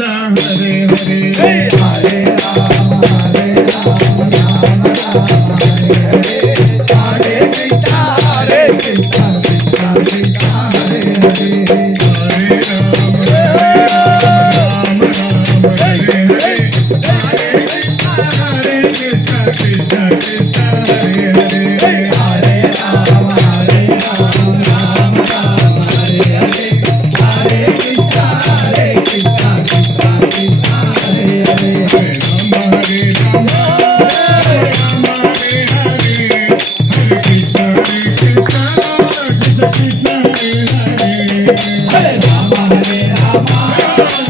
Krishna Hare Hare Hare Ram Hare Ram Ram Ram Hare Hare Hare Krishna Krishna Krishna Hare Hare Hare Ram Ram Ram Hare Hare Hare Krishna Krishna Krishna Hare Hare Hare Ram Ram Ram Hare Hare Hare Krishna Krishna Krishna Hare Hare Ram Hare Ram Ram Hare Hare Hare Krishna Krishna Krishna Hare Hare Hare Ram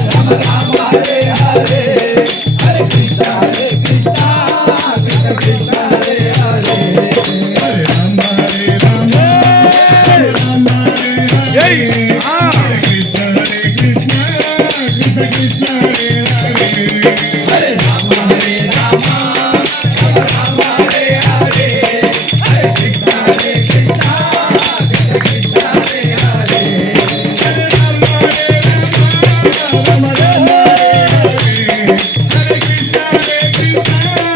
Ram Ram Hare Hare Hare Krishna Krishna Krishna Hare Hare Hare Ram Ram Hare Hare Hare Krishna Krishna Krishna Hare Hare Hare Ram Ram Ram Hare Hare Hare Krishna Krishna Krishna Hare Hare Hare Ram Ram Hare Hare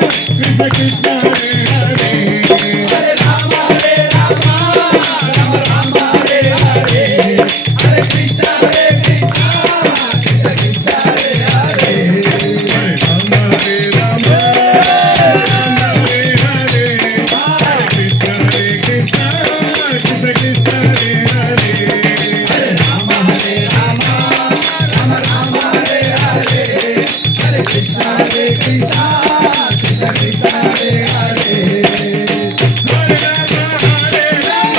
Krishna Krishna Hare Hare Hare Ram Ram Hare Hare Hare Krishna Krishna Krishna Hare Hare Hare Ram Ram Hare Hare Hare Krishna Krishna Krishna Hare Hare Hare Ram Ram Ram Hare Hare Hare Krishna Krishna Krishna Hare Hare Hare Ram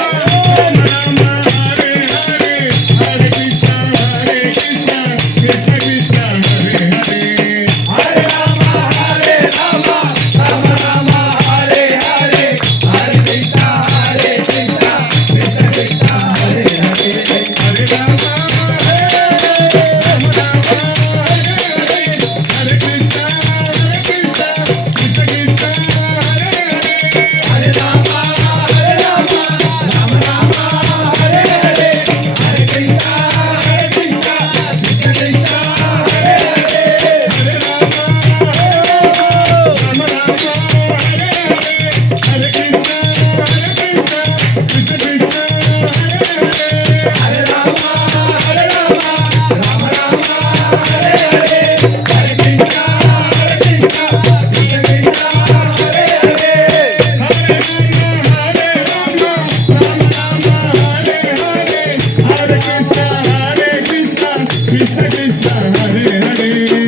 Ram Hare Hare Hare Krishna Krishna Krishna Hare Hare Hare Ram Ram Ram Hare Hare Hare Krishna Krishna Krishna Hare Hare Hare Ram Hare Hare Krishna Krishna Krishna Hare Hare Hare Ram Ram Ram Hare Hare Hare Krishna Krishna Krishna Hare Hare Hare Ram Ram Hare Hare Krishna Krishna Krishna Hare Hare Hare Ram Ram Hare Hare Hare Krishna Krishna Krishna Hare Hare Hare Ram Ram Hare Hare Hare Krishna Krishna Krishna Hare Hare